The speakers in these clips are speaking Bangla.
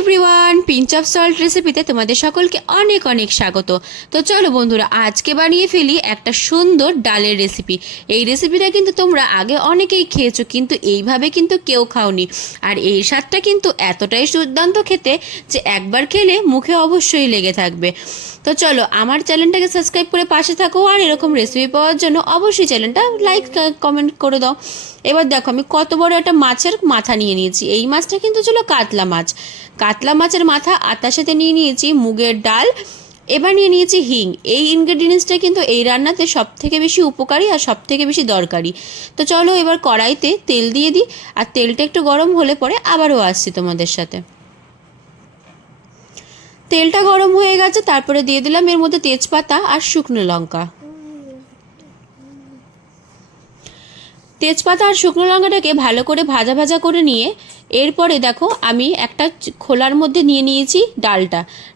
এভরিওয়ান, পিঞ্চ অফ সল্ট রেসিপিতে তোমাদের সকলকে অনেক অনেক স্বাগত। তো চলো বন্ধুরা, আজকে বানিয়ে ফেলি একটা সুন্দর ডালের রেসিপি। এই রেসিপিটা কিন্তু তোমরা আগে অনেকেই খেয়েছো, কিন্তু এইভাবে কিন্তু কেউ খাওনি। আর এই স্বাদটা কিন্তু এতটাই দুর্দান্ত খেতে যে একবার খেলে মুখে অবশ্যই লেগে থাকবে। তো চলো, আমার চ্যানেলটাকে সাবস্ক্রাইব করে পাশে থাকো, আর এরকম রেসিপি পাওয়ার জন্য অবশ্যই চ্যানেলটা লাইক কমেন্ট করে দাও। এবার দেখো, আমি কত বড় একটা মাছের মাথা নিয়ে নিয়েছি। এই মাছটা কিন্তু ছিল কাতলা মাছ। কাতলা মাছের মাথা, আর তার সাথে নিয়ে নিয়েছি মুগের ডাল, এবার নিয়ে নিয়েছি হিং। এই ইনগ্রেডিয়েন্টসটা কিন্তু এই রান্নাতে সব থেকে বেশি উপকারী আর সব থেকে বেশি দরকারি। তো চলো এবার কড়াইতে তেল দিয়ে দিই, আর তেলটা একটু গরম হলে পরে আবারও আসছি তোমাদের সাথে। তেলটা গরম হয়ে গেছে, তারপরে দিয়ে দিলাম এর মধ্যে তেজপাতা আর শুকনো লঙ্কা। তেজপাতা আর শুকনো লঙ্কাটাকে ভালো করে ভাজা ভাজা করে নিয়ে এরপরে দেখো, আমি একটা খোলার মধ্যে নিয়ে নিয়েছি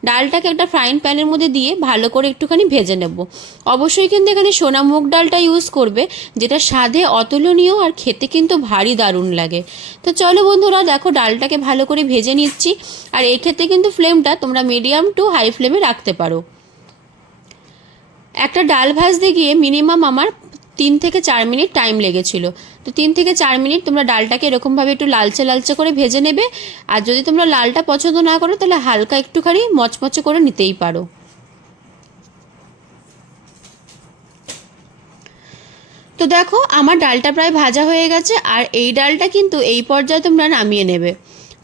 ডালটাকে একটা ফ্রাইং প্যানের মধ্যে দিয়ে ভালো করে একটুখানি ভেজে নেব। অবশ্যই কিন্তু এখানে সোনা মুগ ডালটা ইউজ করবে, যেটা স্বাদে অতুলনীয় আর খেতে কিন্তু ভারী দারুণ লাগে। তো চলো বন্ধুরা, দেখো ডালটাকে ভালো করে ভেজে নিচ্ছি। আর এই ক্ষেত্রে কিন্তু ফ্লেমটা তোমরা মিডিয়াম টু হাই ফ্লেমে রাখতে পারো। একটা ডাল ভাজতে গিয়ে মিনিমাম আমার 3 থেকে 4 মিনিট টাইম লেগেছিল। তো 3 থেকে 4 মিনিট তোমরা ডালটাকে এরকমভাবে একটু লালচে লালচে করে ভেজে নেবে। আর যদি তোমরা লালটা পছন্দ না করো, তাহলে হালকা একটুখানি মচমচে করে নিতেই পারো। তো দেখো, আমার ডালটা প্রায় ভাজা হয়ে গেছে। আর এই ডালটা কিন্তু এই পর্যায়ে তোমরা নামিয়ে নেবে।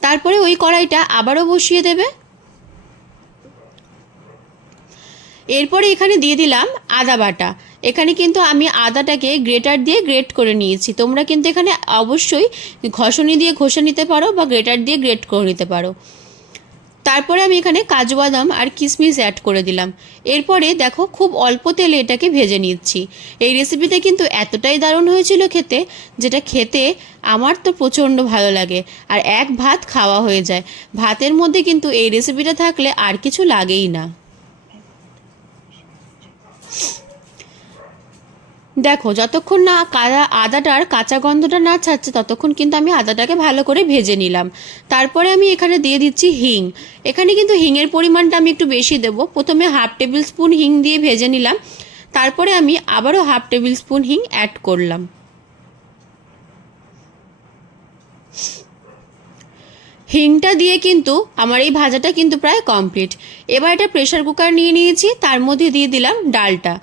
তারপরে ওই কড়াইটা আবারও বসিয়ে দেবে। এরপরে এখানে দিয়ে দিলাম আদা বাটা। এখানে কিন্তু আমি আদাটাকে গ্রেটার দিয়ে গ্রেট করে নিয়েছি। তোমরা কিন্তু এখানে অবশ্যই ঘষণি দিয়ে ঘষে নিতে পারো বা গ্রেটার দিয়ে গ্রেট করে নিতে পারো। তারপরে আমি এখানে কাজু বাদাম আর কিশমিশ অ্যাড করে দিলাম। এরপরে দেখো, খুব অল্প তেলে এটাকে ভেজে নিচ্ছি। এই রেসিপিটা কিন্তু এতটাই দারুণ হয়েছিল খেতে, যেটা খেতে আমার তো প্রচণ্ড ভালো লাগে। আর এক ভাত খাওয়া হয়ে যায়। ভাতের মধ্যে কিন্তু এই রেসিপিটা থাকলে আর কিছু লাগেই না। দেখো, যতক্ষণ না আদাটার কাঁচা গন্ধটা না ছাড়ছে ততক্ষণ কিন্তু আমি আদাটাকে ভালো করে ভেজে নিলাম। তারপরে আমি এখানে দিয়ে দিচ্ছি হিং। এখানে কিন্তু হিংয়ের পরিমাণটা আমি একটু বেশি দেবো। প্রথমে হাফ টেবিল স্পুন হিং দিয়ে ভেজে নিলাম। তারপরে আমি আবারও হাফ টেবিল স্পুন হিং অ্যাড করলাম। হিংটা দিয়ে কিন্তু আমার এই ভাজাটা কিন্তু প্রায় কমপ্লিট। এবার এটা প্রেশার কুকার নিয়ে নিয়েছি, তার মধ্যে দিয়ে দিলাম ডালটা।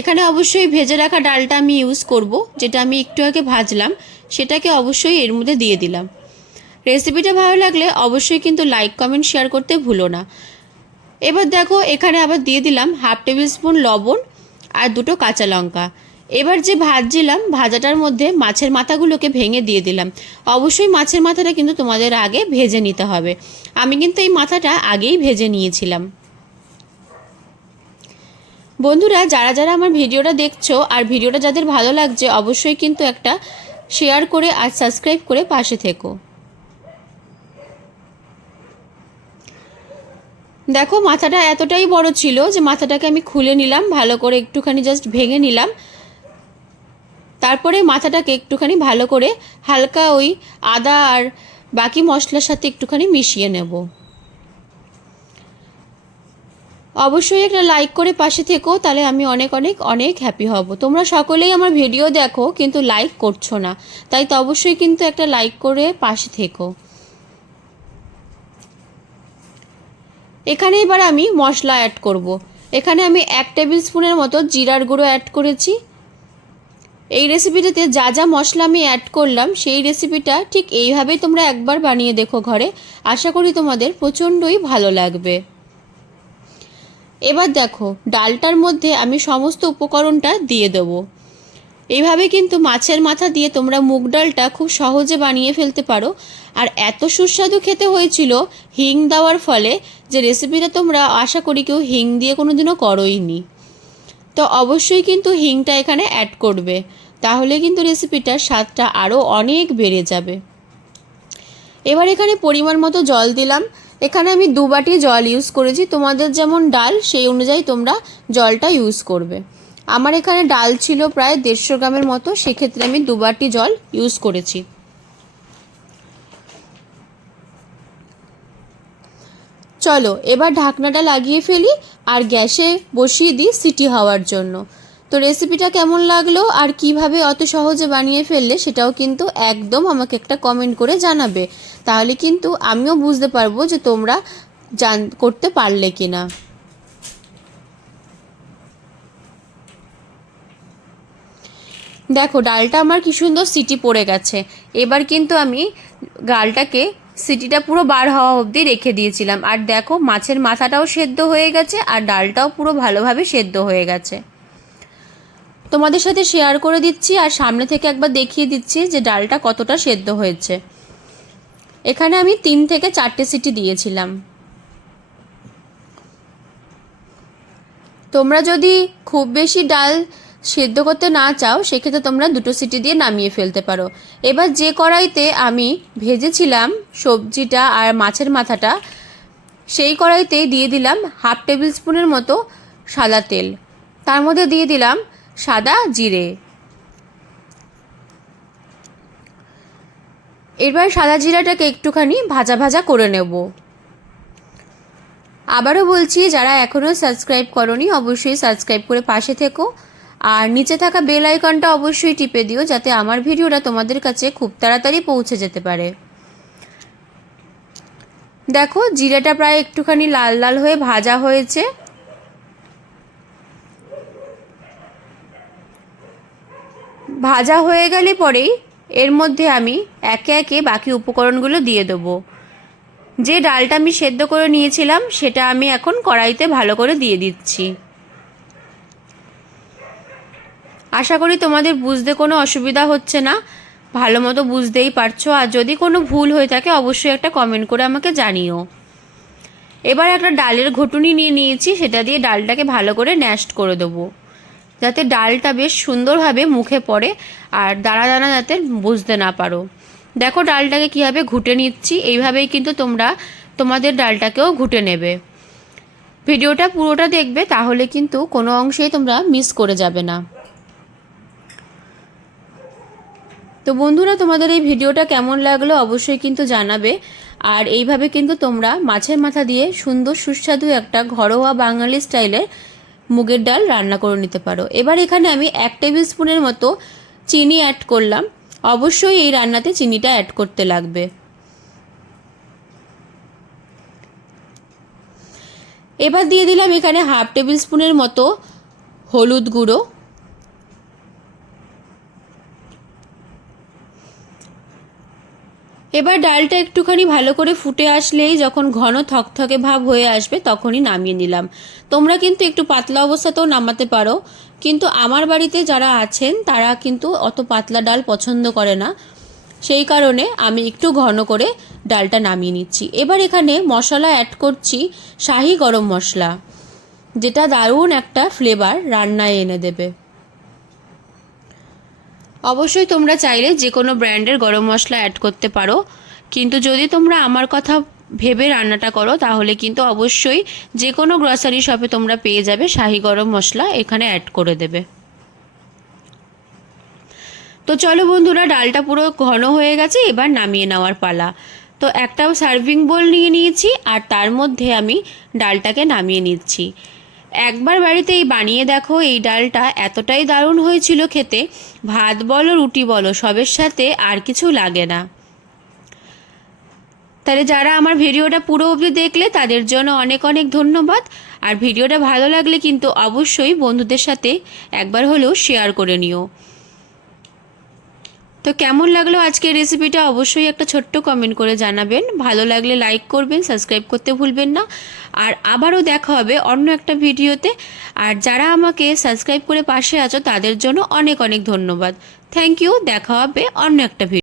এখানে অবশ্যই ভেজে রাখা ডালটা আমি ইউজ করব, যেটা আমি একটু আগে ভাজলাম সেটাকে অবশ্যই এর মধ্যে দিয়ে দিলাম। রেসিপিটা ভালো লাগলে অবশ্যই কিন্তু লাইক কমেন্ট শেয়ার করতে ভুলো না। এবার দেখো, এখানে আবার দিয়ে দিলাম হাফ টেবিল স্পুন লবণ আর 2টো কাঁচা লঙ্কা। এবার যে ভাজছিলাম ভাজাটার মধ্যে মাছের মাথাগুলোকে ভেঙে দিয়ে দিলাম। অবশ্যই মাছের মাথাটা কিন্তু তোমাদের আগে ভেজে নিতে হবে। আমি কিন্তু এই মাথাটা আগেই ভেজে নিয়েছিলাম। বন্ধুরা, যারা যারা আমার ভিডিওটা দেখছো আর ভিডিওটা যাদের ভালো লাগছে, অবশ্যই কিন্তু একটা শেয়ার করে আর সাবস্ক্রাইব করে পাশে থেকো। দেখো, মাথাটা এতটাই বড় ছিল যে মাথাটাকে আমি খুলে নিলাম, ভালো করে একটুখানি জাস্ট ভেঙে নিলাম। তারপরে মাথাটাকে একটুখানি ভালো করে হালকা ওই আদা আর বাকি মশলার সাথে একটুখানি মিশিয়ে নেব। অবশ্যই একটা লাইক করে পাশে থেকো, তাহলে আমি অনেক অনেক অনেক হ্যাপি হব। তোমরা সকলেই আমার ভিডিও দেখো কিন্তু লাইক করছো না, তাই তো অবশ্যই কিন্তু একটা লাইক করে পাশে থেকো। এখানে এবার আমি মশলা অ্যাড করব। এখানে আমি 1 টেবিল স্পুনের মতো জিরার গুঁড়ো অ্যাড করেছি। এই রেসিপিটাতে যা যা মশলা আমি অ্যাড করলাম, সেই রেসিপিটা ঠিক এইভাবেই তোমরা একবার বানিয়ে দেখো ঘরে। আশা করি তোমাদের প্রচণ্ডই ভালো লাগবে। এবার দেখো, ডালটার মধ্যে আমি সমস্ত উপকরণটা দিয়ে দেবো। এইভাবে কিন্তু মাছের মাথা দিয়ে তোমরা মুগ ডালটা খুব সহজে বানিয়ে ফেলতে পারো। আর এত সুস্বাদু খেতে হয়েছিল হিং দেওয়ার ফলে, যে রেসিপিটা তোমরা আশা করি কেউ হিং দিয়ে কোনোদিনও করোইনি। তো অবশ্যই কিন্তু হিংটা এখানে অ্যাড করবে, তাহলে কিন্তু রেসিপিটার স্বাদটা আরও অনেক বেড়ে যাবে। এবার এখানে পরিমাণ মতো জল দিলাম। এখানে আমি 2 বাটি জল ইউজ করেছি। তোমাদের যেমন ডাল সেই অনুযায়ী তোমরা জলটা ইউজ করবে। আমার এখানে ডাল ছিল প্রায় 150 গ্রামের মতো, সেক্ষেত্রে আমি 2 বাটি জল ইউজ করেছি। চলো এবার ঢাকনাটা লাগিয়ে ফেলি আর গ্যাসে বসিয়ে দিই সিটি হওয়ার জন্য। তো রেসিপিটা কেমন লাগলো আর কিভাবে অত সহজে বানিয়ে ফেললে সেটাও কিন্তু একদম আমাকে একটা কমেন্ট করে জানাবে, তাহলে কিন্তু আমিও বুঝতে পারবো যে তোমরা করতে পারলে কিনা। দেখো ডালটা আমার কি সুন্দর সিটি পড়ে গেছে। এবার কিন্তু আমি ডালটাকে সিটিটা পুরো বার হওয়া অবধি রেখে দিয়েছিলাম। আর দেখো মাছের মাথাটাও সেদ্ধ হয়ে গেছে আর ডালটাও পুরো ভালোভাবে সেদ্ধ হয়ে গেছে। তোমাদের সাথে শেয়ার করে দিচ্ছি আর সামনে থেকে একবার দেখিয়ে দিচ্ছি যে ডালটা কতটা সেদ্ধ হয়েছে। এখানে আমি 3 থেকে 4টে সিটি দিয়েছিলাম। তোমরা যদি খুব বেশি ডাল সেদ্ধ করতে না চাও সেক্ষেত্রে তোমরা 2টো সিটি দিয়ে নামিয়ে ফেলতে পারো। এবার যে কড়াইতে আমি ভেজেছিলাম সবজিটা আর মাছের মাথাটা, সেই কড়াইতেই দিয়ে দিলাম 1/2 টেবিল স্পুনের মতো সাদা তেল। তার মধ্যে দিয়ে দিলাম সাদা জিরে। এবার সাদা জিরাটাকে একটুখানি ভাজা ভাজা করে নেব। আবারও বলছি, যারা এখনও সাবস্ক্রাইব করোনি অবশ্যই সাবস্ক্রাইব করে পাশে থেকো আর নিচে থাকা বেল আইকনটা অবশ্যই টিপে দিও যাতে আমার ভিডিওটা তোমাদের কাছে খুব তাড়াতাড়ি পৌঁছে যেতে পারে। দেখো জিরাটা প্রায় একটুখানি লাল লাল হয়ে ভাজা হয়েছে। ভাজা হয়ে গেলে পরেই এর মধ্যে আমি একে একে বাকি উপকরণগুলো দিয়ে দেবো। যে ডালটা আমি সেদ্ধ করে নিয়েছিলাম সেটা আমি এখন কড়াইতে ভালো করে দিয়ে দিচ্ছি। আশা করি তোমাদের বুঝতে কোনো অসুবিধা হচ্ছে না, ভালো মতো বুঝতেই পারছো। আর যদি কোনো ভুল হয়ে থাকে অবশ্যই একটা কমেন্ট করে আমাকে জানিও। এবার একটা ডালের ঘুটুনি নিয়ে নিয়েছি, সেটা দিয়ে ডালটাকে ভালো করে ন্যাস্ট করে দেবো যাতে ডালটা বেশ সুন্দরভাবে মুখে পড়ে আর দানা দানা যাতে বুঝতে না পারো। দেখো ডালটাকে কীভাবে ঘুটে নিচ্ছি, এইভাবেই কিন্তু তোমরা তোমাদের ডালটাকেও ঘুটে নেবে। ভিডিওটা পুরোটা দেখবে, তাহলে কিন্তু কোনো অংশেই তোমরা মিস করে যাবে না। তো বন্ধুরা, তোমাদের এই ভিডিওটা কেমন লাগলো অবশ্যই কিন্তু জানাবে। আর এইভাবে কিন্তু তোমরা মাছের মাথা দিয়ে সুন্দর সুস্বাদু একটা ঘরোয়া বাঙালি স্টাইলের মুগের ডাল রান্না করে নিতে পারো। এবার এখানে আমি 1 টেবিল স্পুনের মতো চিনি অ্যাড করলাম। অবশ্যই এই রান্নাতে চিনিটা অ্যাড করতে লাগবে। এবার দিয়ে দিলাম এখানে 1/2 টেবিল স্পুনের মতো হলুদ গুঁড়ো। এবার ডালটা একটুখানি ভালো করে ফুটে আসলেই যখন ঘন থকথকে ভাব হয়ে আসবে তখনই নামিয়ে নিলাম। তোমরা কিন্তু একটু পাতলা অবস্থাতেও নামাতে পারো, কিন্তু আমার বাড়িতে যারা আছেন তারা কিন্তু অত পাতলা ডাল পছন্দ করে না, সেই কারণে আমি একটু ঘন করে ডালটা নামিয়ে নিচ্ছি। এবার এখানে মশলা অ্যাড করছি শাহি গরম মশলা, যেটা দারুণ একটা ফ্লেভার রান্নায় এনে দেবে। অবশ্যই তোমরা চাইলে যে কোনো ব্র্যান্ডের গরম মশলা অ্যাড করতে পারো, কিন্তু যদি তোমরা আমার কথা ভেবে রান্নাটা করো তাহলে কিন্তু অবশ্যই যে কোনো গ্রসারি শপে তোমরা পেয়ে যাবে শাহি গরম মশলা, এখানে অ্যাড করে দেবে। তো চলো বন্ধুরা, ডালটা পুরো ঘন হয়ে গেছে, এবার নামিয়ে নেওয়ার পালা। তো একটা সার্ভিং বোল নিয়ে নিয়েছি আর তার মধ্যে আমি ডালটাকে নামিয়ে নিচ্ছি। একবার বাড়িতে এই বানিয়ে দেখো, এই ডালটা এতটাই দারুণ হয়েছিল খেতে, ভাত বলো রুটি বলো সবের সাথে আর কিছু লাগে না। তাহলে যারা আমার ভিডিওটা পুরো অবধি দেখলে তাদের জন্য অনেক অনেক ধন্যবাদ। আর ভিডিওটা ভালো লাগলে কিন্তু অবশ্যই বন্ধুদের সাথে একবার হলেও শেয়ার করে নিও। তো কেমন লাগলো আজকের রেসিপিটা অবশ্যই একটা ছোট্ট কমেন্ট করে জানাবেন। ভালো লাগলে লাইক করবেন, সাবস্ক্রাইব করতে ভুলবেন না। আর আবারও দেখা হবে অন্য একটা ভিডিওতে। আর যারা আমাকে সাবস্ক্রাইব করে পাশে আছো তাদের জন্য অনেক অনেক ধন্যবাদ। Thank you. দেখা হবে অন্য একটা ভিডিও।